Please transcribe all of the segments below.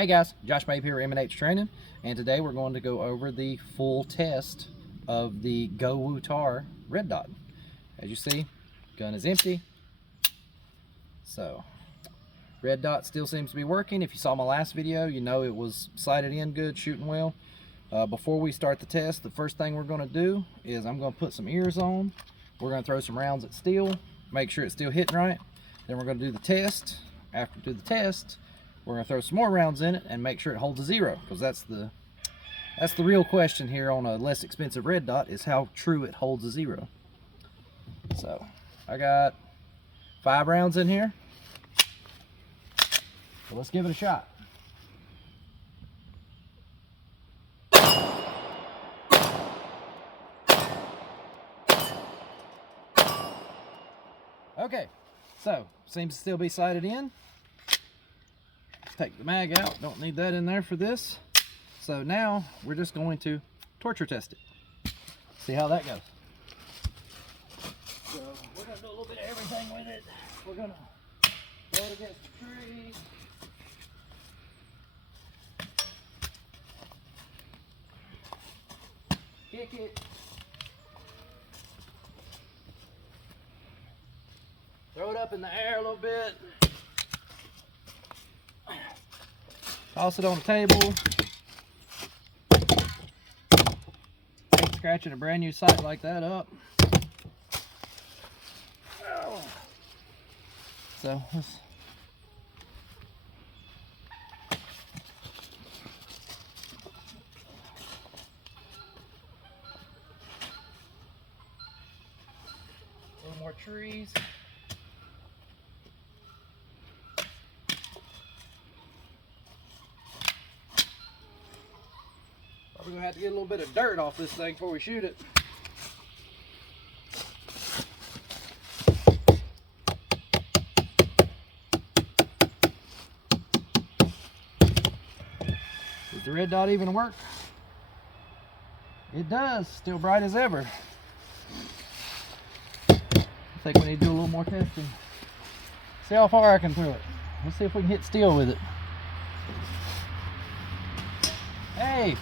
Hey guys, Josh Mabe here, M&H Training, and today we're going to go over the full test of the Gowutar Red Dot. As you see, gun is empty. So, Red Dot still seems to be working. If you saw my last video, you know it was sighted in good, shooting well. Before we start the test, the first thing we're going to do is I'm going to put some ears on. We're going to throw some rounds at steel, make sure it's still hitting right. Then we're going to do the test. After we do the test, we're going to throw some more rounds in it and make sure it holds a zero, because that's the real question here on a less expensive Red Dot, is how true it holds a zero. So I got 5 rounds in here, so let's give it a shot. Okay, so seems to still be sighted in. Take the mag out, don't need that in there for this. So now we're just going to torture test it. See how that goes. So we're gonna do a little bit of everything with it. We're gonna throw it against the tree. Kick it. Throw it up in the air a little bit. Toss it on the table. Hate scratching a brand new sight like that up. So let's a little more trees. We're gonna have to get a little bit of dirt off this thing before we shoot it. Does the Red Dot even work? It does, still bright as ever. I think we need to do a little more testing. See how far I can throw it. Let's see if we can hit steel with it. Hey!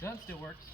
Gun still works.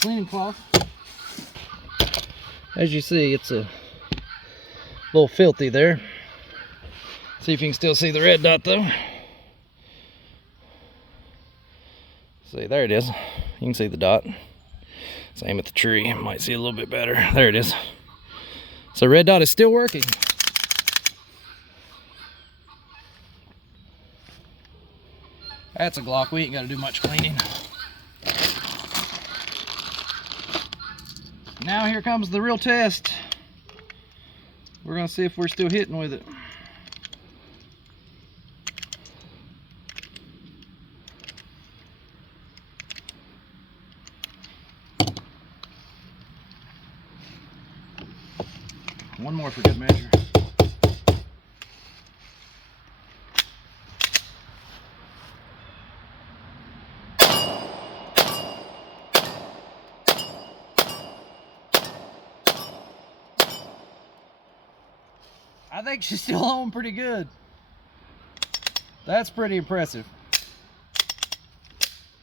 Cleaning cloth. As you see, it's a little filthy there. See if you can still see the Red Dot though. See, there it is. You can see the dot. Same with the tree. Might see a little bit better. There it is. So Red Dot is still working. That's a Glock. We ain't got to do much cleaning. Now here comes the real test. We're gonna see if we're still hitting with it. One more for good measure. I think she's still on pretty good. That's pretty impressive.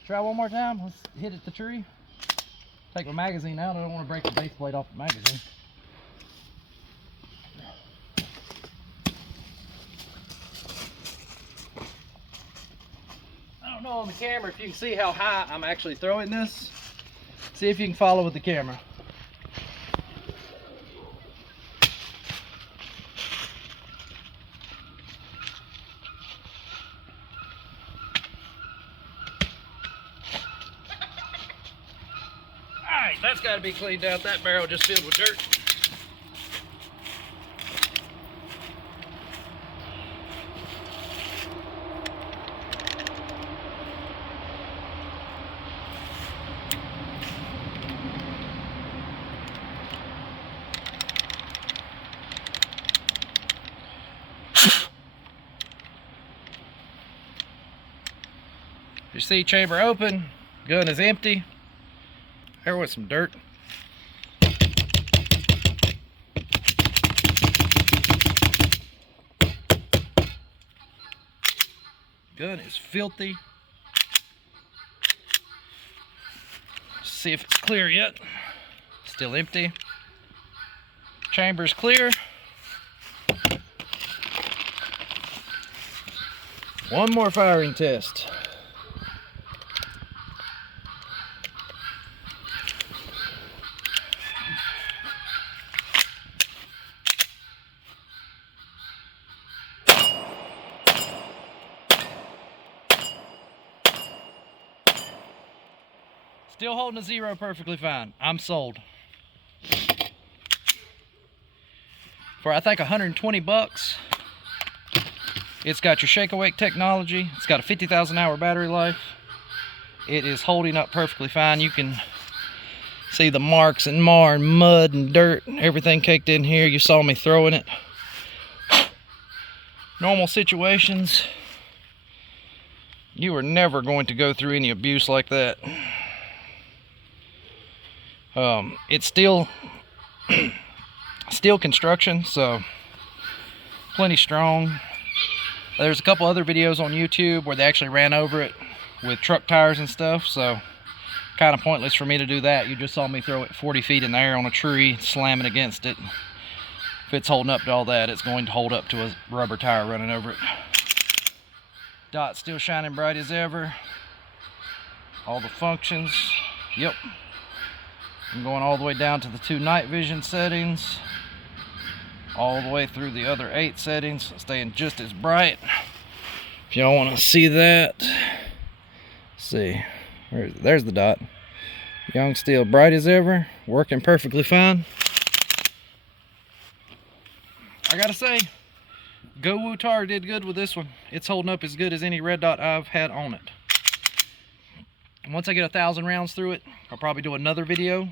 Try one more time. Let's hit at the tree. Take my magazine out. I don't want to break the base plate off the magazine. I don't know on the camera if you can see how high I'm actually throwing this. See if you can follow with the camera. got to be cleaned out. That barrel just filled with dirt. You see, chamber open, gun is empty. There was some dirt. Gun is filthy. See if it's clear yet. Still empty. Chamber's clear. One more firing test. Still holding a 0 perfectly fine. I'm sold. For I think 120 bucks. It's got your shake awake technology. It's got a 50,000 hour battery life. It is holding up perfectly fine. You can see the marks and mar and mud and dirt and everything caked in here. You saw me throwing it. Normal situations, you are never going to go through any abuse like that. It's still construction, so plenty strong. There's a couple other videos on YouTube where they actually ran over it with truck tires and stuff, so kind of pointless for me to do that. You just saw me throw it 40 feet in the air on a tree, slamming against it. If it's holding up to all that, it's going to hold up to a rubber tire running over it. Dot's still shining bright as ever. All the functions, yep. I'm going all the way down to the 2 night vision settings, all the way through the other 8 settings, staying just as bright. If y'all want to see that, see, there's the dot. Young still bright as ever, working perfectly fine. I gotta say, Gowutar did good with this one. It's holding up as good as any red dot I've had on it. Once I get 1,000 rounds through it, I'll probably do another video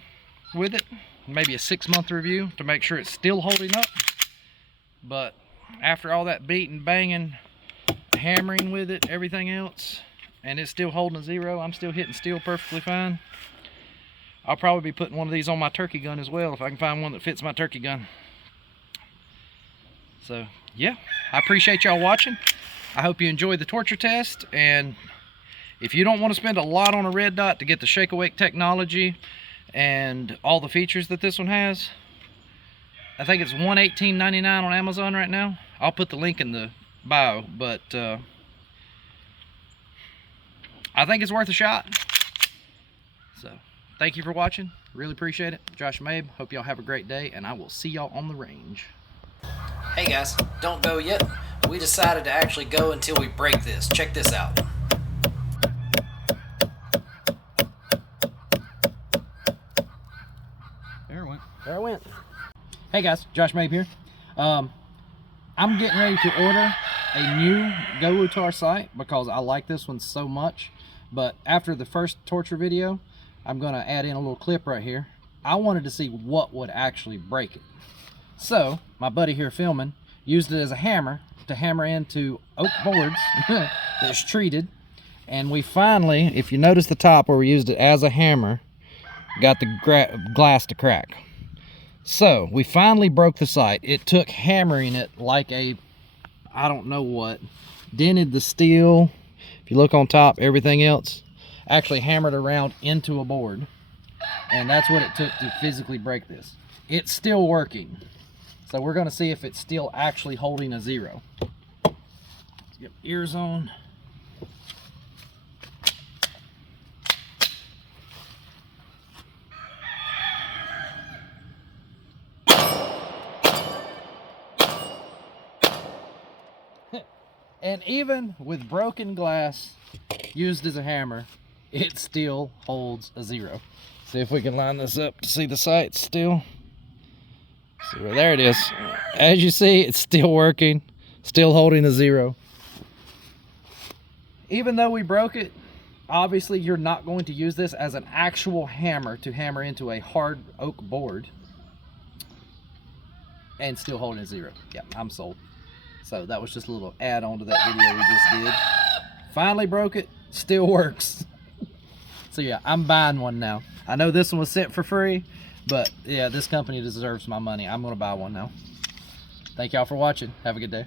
with it, maybe a 6-month review to make sure it's still holding up. But after all that beating, banging, hammering with it, everything else, and it's still holding a 0, I'm still hitting steel perfectly fine. I'll probably be putting one of these on my turkey gun as well if I can find one that fits my turkey gun. So yeah, I appreciate y'all watching. I hope you enjoyed the torture test, and if you don't want to spend a lot on a red dot to get the shake awake technology and all the features that this one has, I think it's $118.99 on Amazon right now. I'll put the link in the bio, but I think it's worth a shot. So thank you for watching, really appreciate it. Josh and Mabe, hope y'all have a great day, and I will see y'all on the range. Hey guys, don't go yet. We decided to actually go until we break this. Check this out. There it went. Hey guys, Josh Mabe here. I'm getting ready to order a new Gowutar sight because I like this one so much. But after the first torture video, I'm going to add in a little clip right here. I wanted to see what would actually break it. So my buddy here filming used it as a hammer to hammer into oak boards that's treated. And we finally, if you notice the top where we used it as a hammer, got the glass to crack. So we finally broke the sight. It took hammering it like a, I don't know what, dented the steel. If you look on top, everything else actually hammered around into a board. And that's what it took to physically break this. It's still working. So we're gonna see if it's still actually holding a 0. Let's get ears on. And even with broken glass used as a hammer, it still holds a 0. See if we can line this up to see the sights still. See where, there it is. As you see, it's still working, still holding a 0. Even though we broke it, obviously you're not going to use this as an actual hammer to hammer into a hard oak board and still holding a 0. Yeah, I'm sold. So that was just a little add-on to that video we just did. Finally broke it, still works. So yeah, I'm buying one now. I know this one was sent for free, but yeah, this company deserves my money. I'm gonna buy one now. Thank y'all for watching. Have a good day.